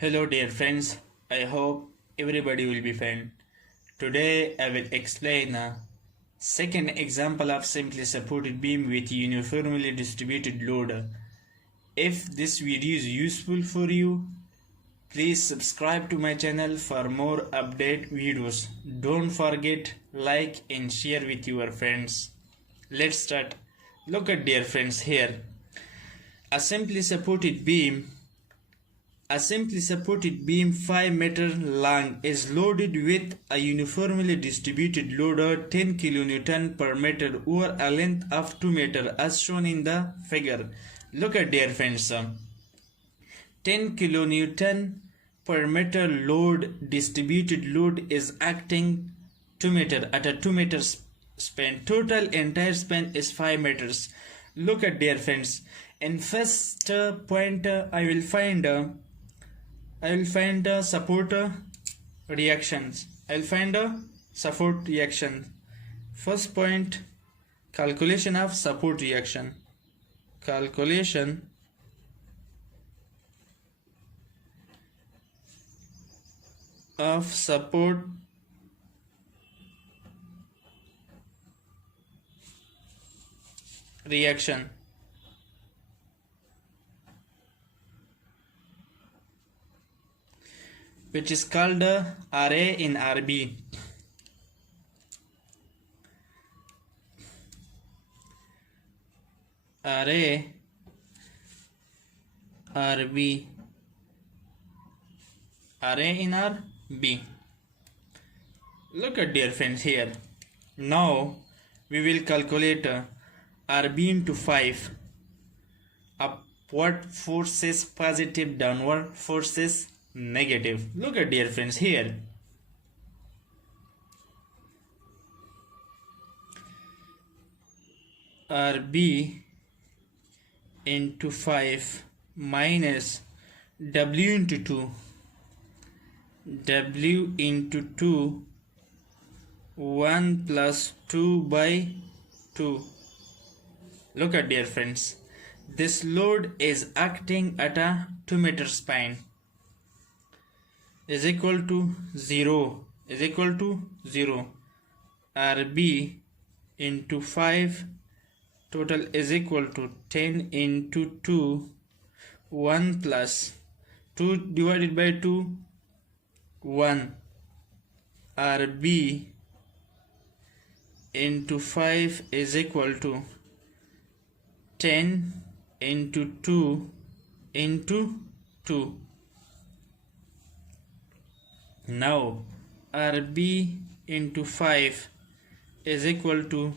Hello dear friends, I hope everybody will be fine. Today I will explain a second example of simply supported beam with uniformly distributed load. If this video is useful for you, please subscribe to my channel for more update videos. Don't forget like and share with your friends. Let's start. Look at dear friends here. A simply supported beam 5 meter long is loaded with a uniformly distributed load 10 kN per meter over a length of 2 meter as shown in the figure. Look at dear friends. 10 kN per meter load distributed load is acting 2 meter at a 2 meter span. Total entire span is 5 meters. Look at dear friends. In first point I will find support reactions. I'll find a support reaction. First point, calculation of support reaction. Calculation of support reaction. Which is called RA in RB. RA RB. RA in RB. Look at dear friends here. Now we will calculate RB into 5. Upward forces positive, downward forces negative. Look at dear friends here. RB into 5 minus W into 2. W into 2 1 plus 2 by 2. Look at dear friends. This load is acting at a 2 meter span. Is equal to 0 RB into 5 total is equal to 10 into 2 1 plus 2 divided by 2 1 RB into 5 is equal to 10 into 2 into 2. Now RB into 5 is equal to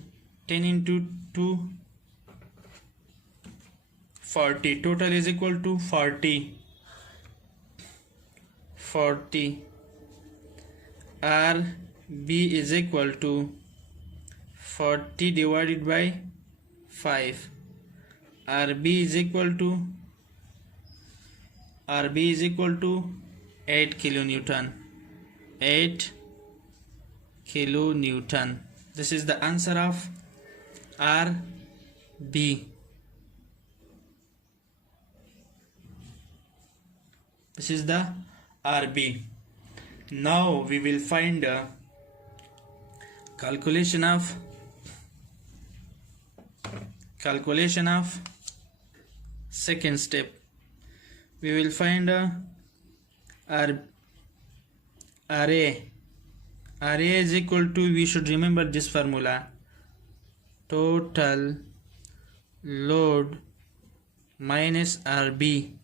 10 into 2 40. Total is equal to 40. RB is equal to 40 divided by 5. RB is equal to 8 kilonewton. 8 kilonewton. This is the answer of RB. This is the RB. Now we will find calculation of second step. We will find RA is equal to, we should remember this formula, total load minus RB.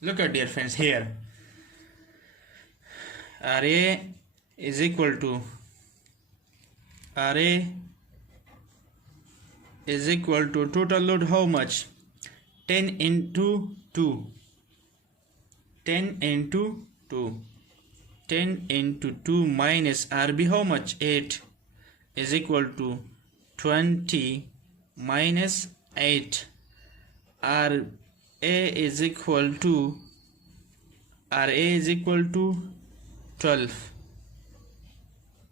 Look at dear friends here. RA is equal to total load how much? 10 into 2. 10 into 2. 10 into 2 minus RB how much? 8 is equal to 20 minus 8. RA is equal to 12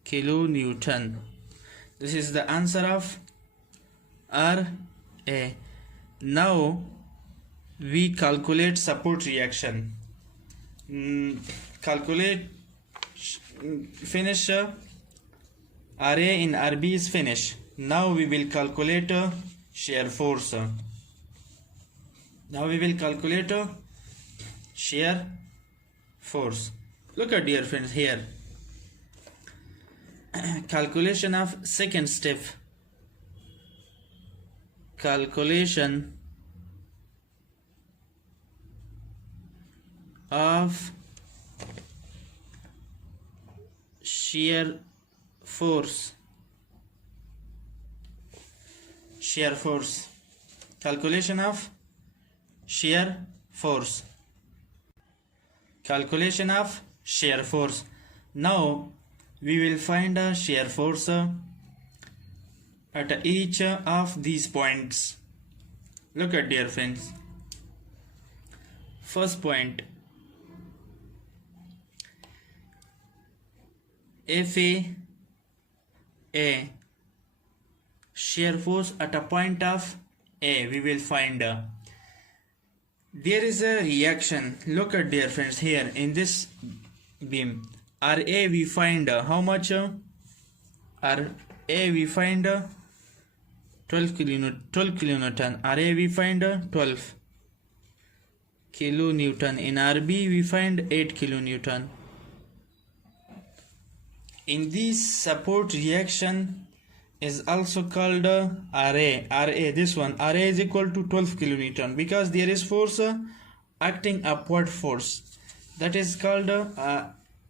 kilonewton. This is the answer of RA. Now we calculate support reaction. Calculate finish RA in RB is finished. Now we will calculate shear force. Now we will calculate shear force. Look at dear friends here. Calculation of second step. Calculation of shear force. Shear force. Calculation of shear force. Calculation of shear force. Now we will find a shear force at each of these points. Look at dear friends. First point, FA shear force at a point of A we will find. There is a reaction. Look at dear friends here in this beam. RA we find how much? RA we find 12 kilonewton. RA we find 12 kilonewton. In RB we find 8 kilonewton. In this support reaction is also called RA. This one RA is equal to 12 kilonewton because there is force acting upward force. That is called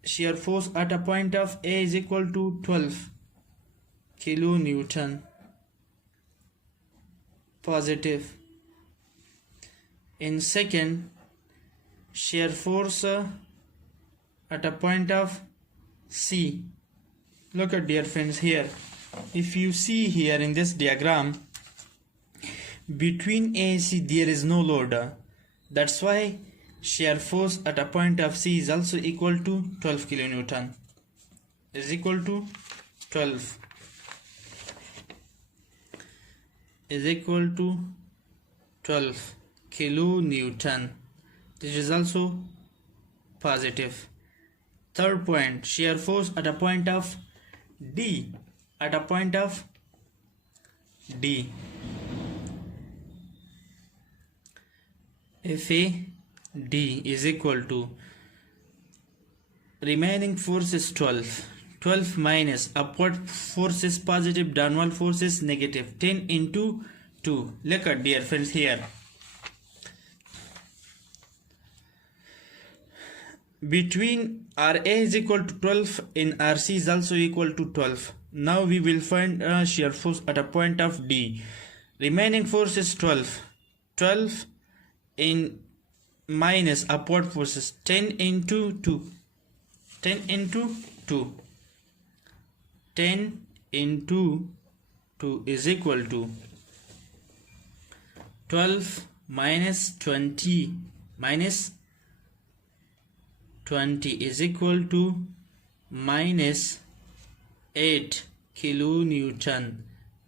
shear force at a point of A is equal to 12 kilonewton positive. In second, shear force at a point of C. Look at dear friends here. If you see here in this diagram, between A and C there is no load. That's why shear force at a point of C is also equal to 12 kilonewton. Is equal to 12. Is equal to 12 kilonewton. This is also positive. Third point, shear force at a point of D. At a point of D. FA D is equal to remaining force is 12. 12 minus upward force is positive, downward force is negative. 10 into 2. Look at dear friends here. Between RA is equal to 12 in RC is also equal to 12. Now we will find shear force at a point of D. Remaining force is 12. 12 in minus upward forces 10 into 2. 10 into 2. 10 into 2 is equal to 12 minus 20 minus 20 is equal to minus 8 kilonewton.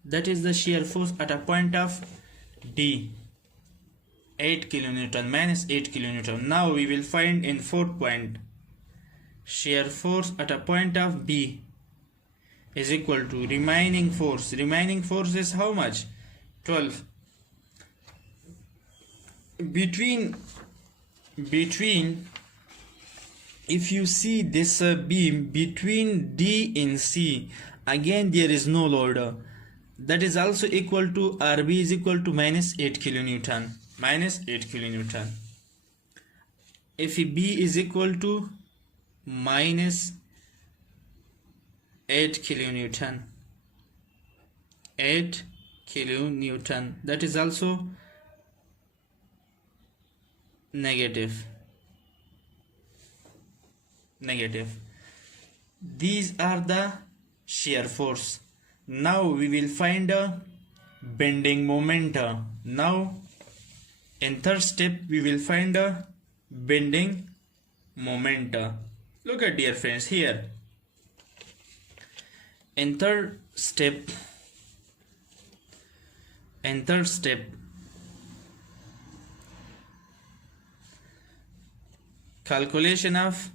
That is the shear force at a point of D. 8 kilonewton minus 8 kilonewton. Now we will find in fourth point shear force at a point of B is equal to remaining force. Remaining force is how much? 12. Between if you see this beam between D and C, again there is no load. That is also equal to RB is equal to minus 8 kilonewton. Minus 8 kilonewton. If B is equal to minus 8 kilonewton. 8 kilonewton. That is also negative. These are the shear force. Now we will find a bending moment. Now in third step we will find a bending moment. Look at dear friends here. In third step calculation of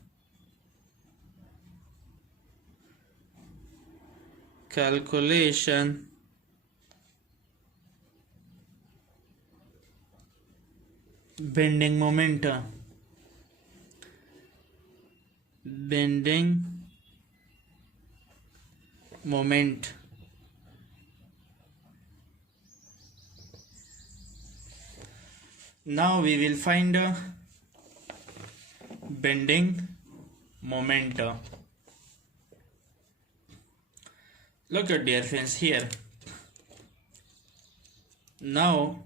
bending moment. Now we will find bending moment. Look at dear friends here. Now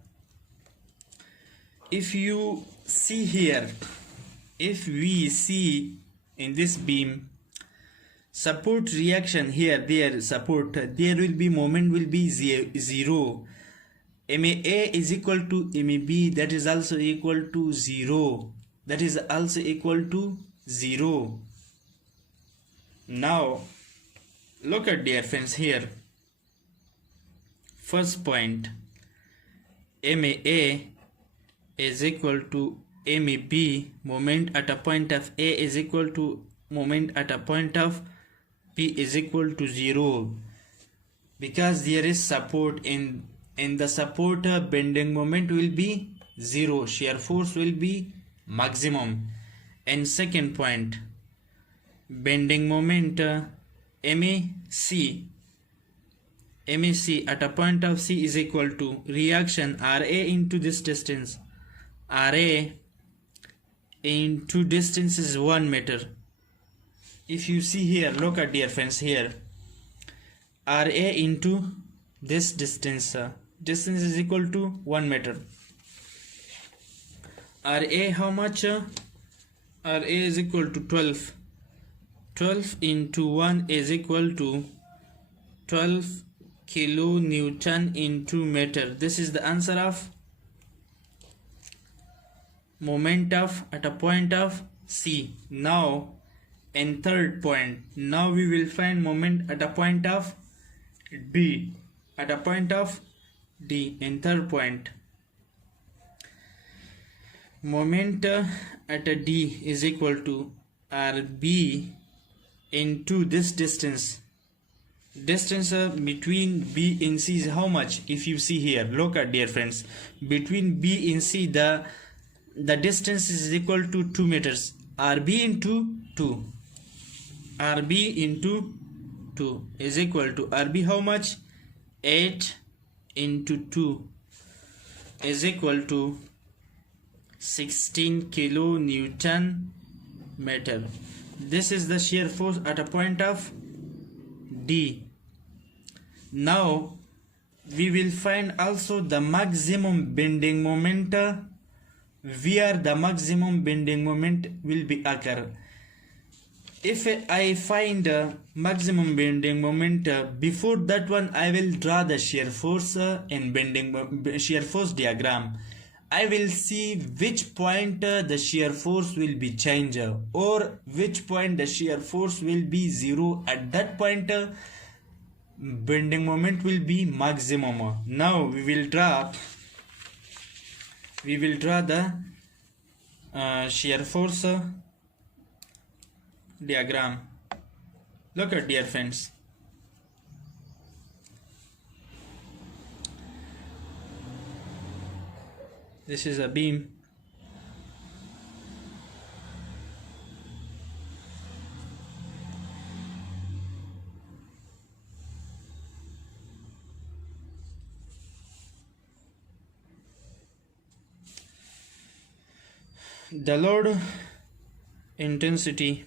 if you see here, if we see in this beam support reaction here, there support, there will be moment will be 0. MA is equal to MB, that is also equal to 0. That is also equal to 0. Now look at dear friends here. First point, MA is equal to MB, moment at a point of A is equal to moment at a point of P is equal to 0, because there is support in the support, bending moment will be 0, shear force will be maximum. And second point, bending moment MAC at a point of C is equal to reaction RA into this distance. RA into distance is 1 meter. If you see here, look at dear friends here, RA into this distance, distance is equal to 1 meter. RA how much? RA is equal to 12. 12 into 1 is equal to 12 kilonewton into meter. This is the answer of moment of at a point of C. Now in third point, now we will find moment at a point of D. At a point of D in third point, moment at a D is equal to RB into this distance. Distance between B and C is how much? If you see here, look at dear friends, between B and C the distance is equal to 2 meters. RB into 2, RB into 2 is equal to RB how much? 8 into 2 is equal to 16 kilonewton meter. This is the shear force at a point of D. Now we will find also the maximum bending moment, where the maximum bending moment will be occur. If I find maximum bending moment, before that one I will draw the shear force in bending shear force diagram. I will see which point the shear force will be changed, or which point the shear force will be 0. At that point bending moment will be maximum. Now we will draw the shear force diagram. Look at dear friends, this is a beam. The load intensity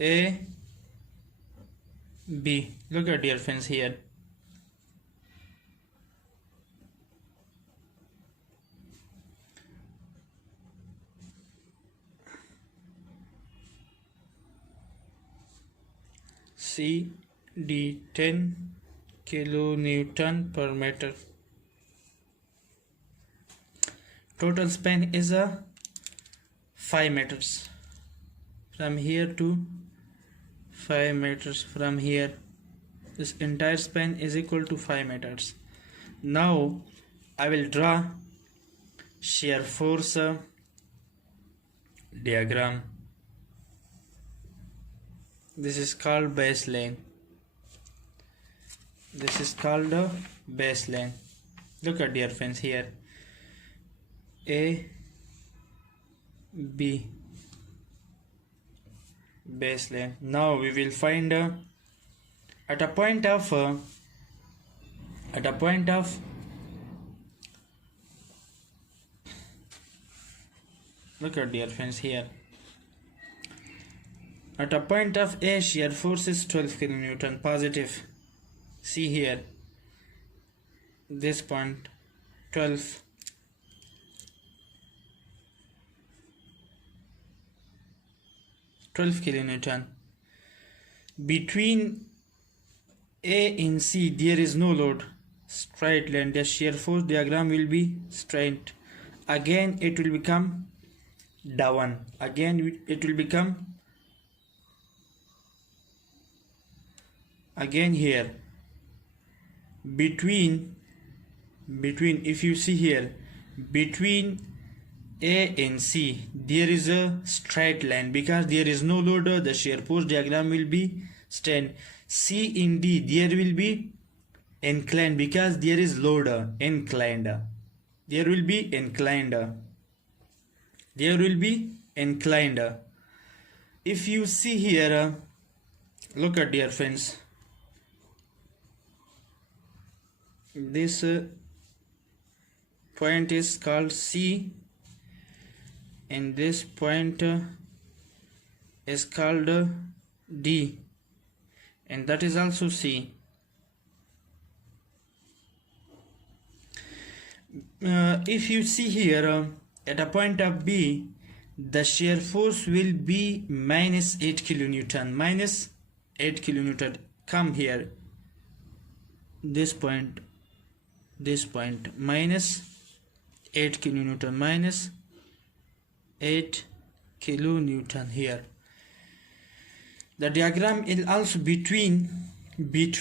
A, B. Look at dear friends here. CD 10 kilonewton per meter. Total span is a 5 meters. From here to 5 meters. From here, this entire span is equal to 5 meters. Now I will draw shear force diagram. This is called baseline. This is called a baseline. Look at, dear friends, here A, B, baseline. Now we will find at a point of look at, dear friends, here at a point of A, shear force is 12 kN positive. See here, this point 12 kN. Between A and C there is no load, straight line. The shear force diagram will be straight. Again it will become down. Again it will become again here. Between if you see here, between A and C there is a straight line because there is no load. The shear force diagram will be straight. C in D there will be inclined because there is load. Inclined, there will be inclined, there will be inclined. If you see here, look at, dear friends, this point is called C and this point is called D, and that is also C. If you see here, at a point of B, the shear force will be minus 8 kilonewton. Minus 8 kilonewton. Come here, this point, minus 8 kilonewton, minus 8 kilonewton here. The diagram is also between B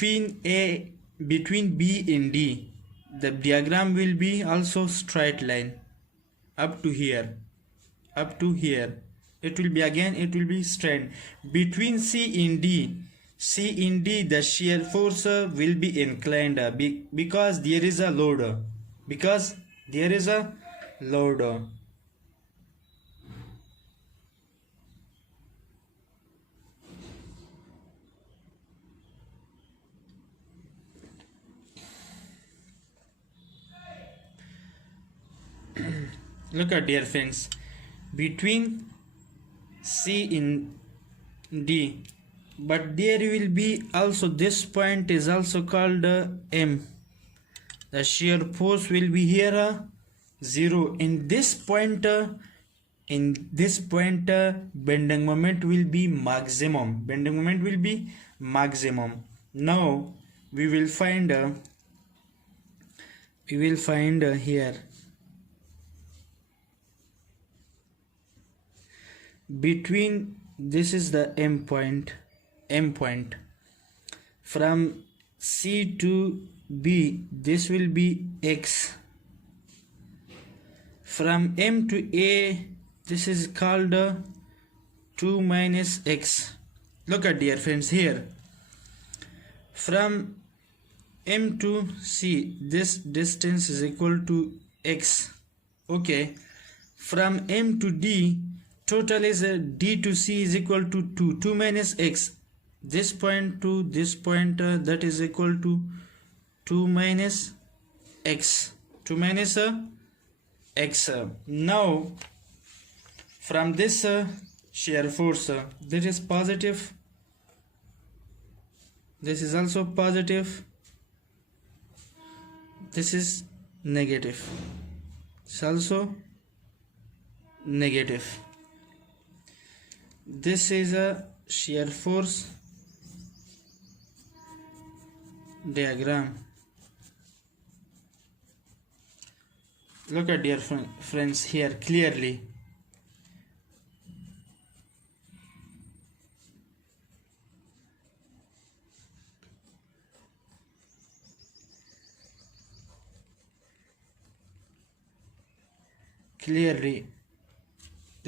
and D. The diagram will be also straight line up to here. It will be again, it will be straight. Between C and D, the shear force will be inclined because there is a load. Look at, dear friends, between C and D, but there will be also, this point is also called M. The shear force will be here 0. In this point bending moment will be maximum. Now we will find here between, this is the M point, from C to B this will be X. From M to A this is called 2 minus X. Look at, dear friends, here from M to C this distance is equal to X. Okay, from M to D total is D to C is equal to 2 minus X. This point to this point that is equal to 2 minus X. Now from this shear force, this is positive, this is also positive, this is negative, it's also negative. This is a shear force diagram. Look at, dear friends, here clearly.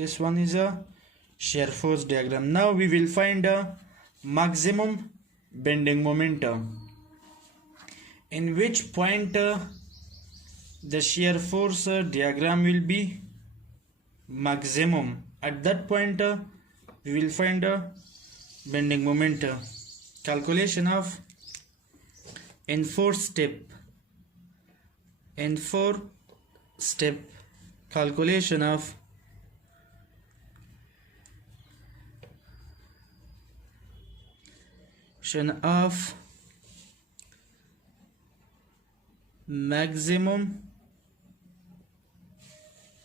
This one is a shear force diagram. Now we will find a maximum bending momentum. In which point the shear force diagram will be maximum. At that point we will find a bending momentum. Calculation of in four step calculation of maximum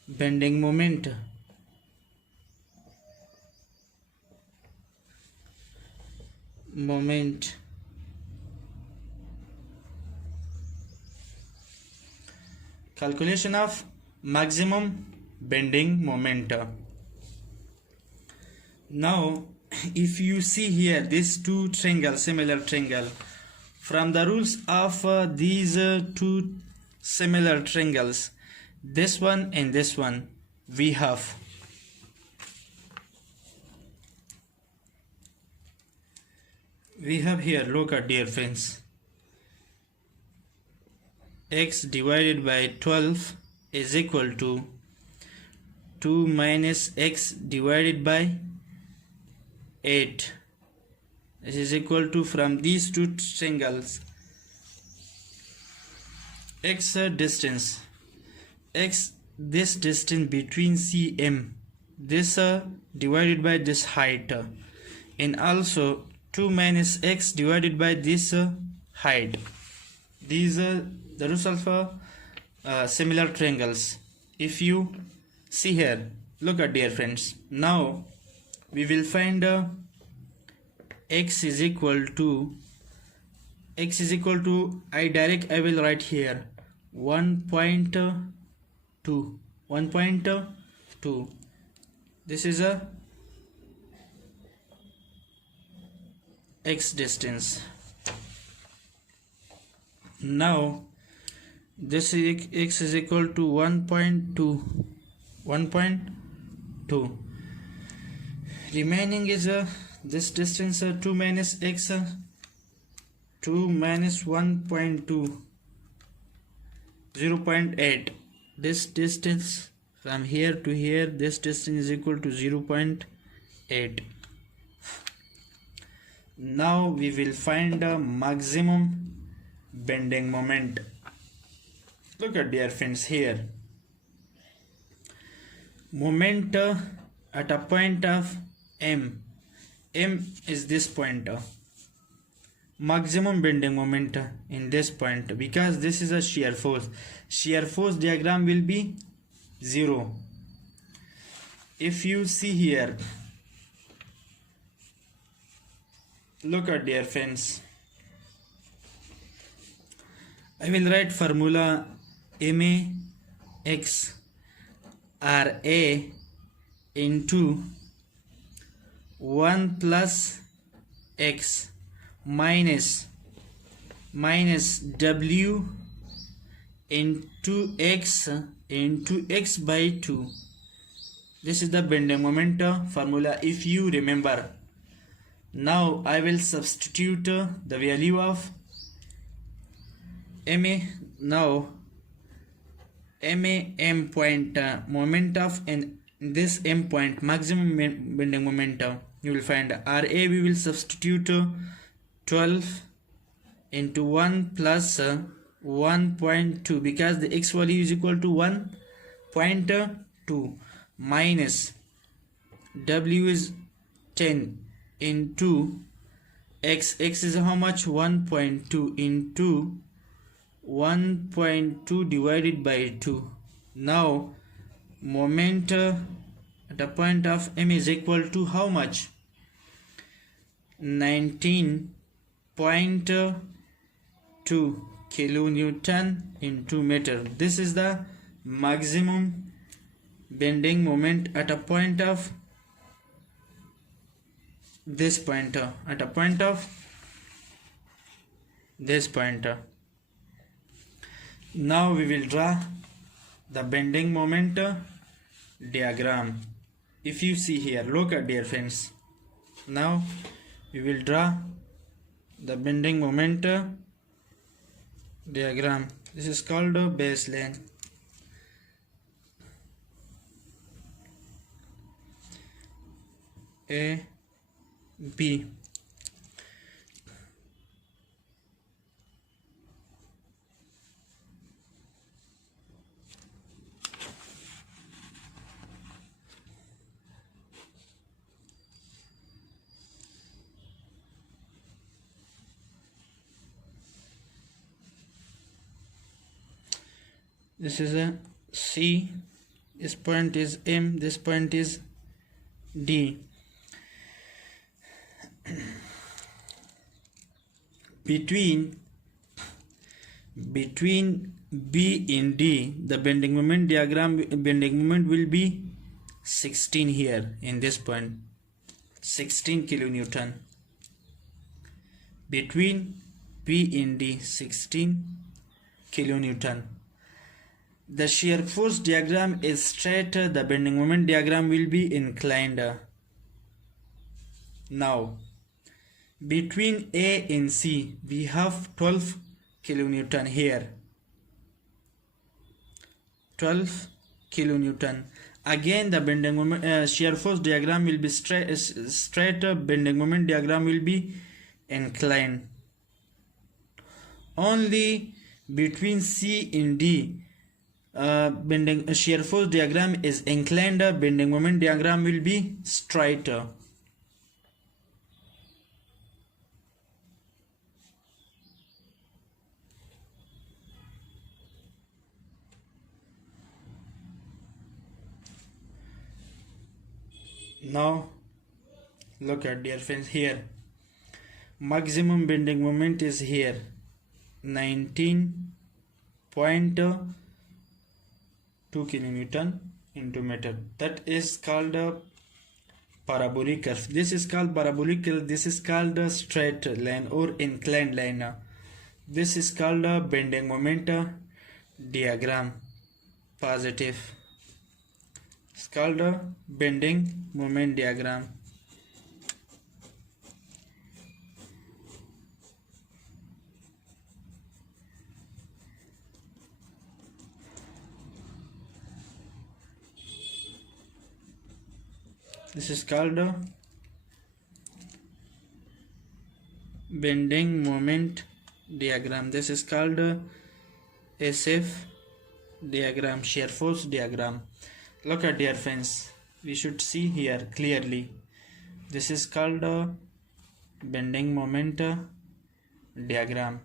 bending moment. Calculation of maximum bending moment. Now if you see here these two triangle, similar triangle, from the rules of these two similar triangles, this one and this one, we have here, look at dear friends, x divided by 12 is equal to 2 minus x divided by 8. This is equal to, from these two triangles, x distance, this distance between CM, this divided by this height, and also 2 minus x divided by this height. These are the rules of similar triangles. If you see here, look at dear friends, now we will find x is equal to I will write here 1.2. This is a x distance. Now this is x is equal to 1.2. Remaining is this distance 2 minus x, 2 minus 1.2, 0.8. This distance from here to here, this distance is equal to 0.8. Now we will find a maximum bending moment. Look at dear friends here, moment at a point of M is this point, maximum bending moment in this point, because this is a shear force diagram will be 0. If you see here, look at dear friends, I will write formula MAX RA into 1 plus x minus w into x by 2. This is the bending moment formula, if you remember. Now I will substitute the value of MA. Now M point moment of in this M point, maximum bending momentum, you will find RA, we will substitute 12 into 1 plus 1.2, because the x value is equal to 1.2, minus W is 10 into x is how much, 1.2 into 1.2 divided by 2. Now moment at a point of M is equal to how much, 19.2 kilonewton into meter. This is the maximum bending moment at a point of this pointer, at a point of this pointer. Now we will draw the bending moment diagram. if you see here, look at dear friends, now we will draw the bending moment diagram. This is called a baseline. A B. This is a C, this point is M, this point is D. Between B and D, the bending moment will be 16 here in this point, 16 kilonewton. Between B and D, 16 kilonewton. The shear force diagram is straight, the bending moment diagram will be inclined. Now, between A and C, we have 12 kilonewton here. 12 kilonewton. Again, the bending moment, shear force diagram will be straight, bending moment diagram will be inclined. Only between C and D, shear force diagram is inclined, bending moment diagram will be straight. Now look at dear friends here, maximum bending moment is here 19.2 kilonewton into meter. That is called a parabolic curve. This is called parabolic curve. This is called a straight line or inclined line. This is called a bending moment diagram, positive. It's called a bending moment diagram. This is called a bending moment diagram. This is called a SF diagram, shear force diagram. Look at dear friends, we should see here clearly. This is called a bending moment diagram.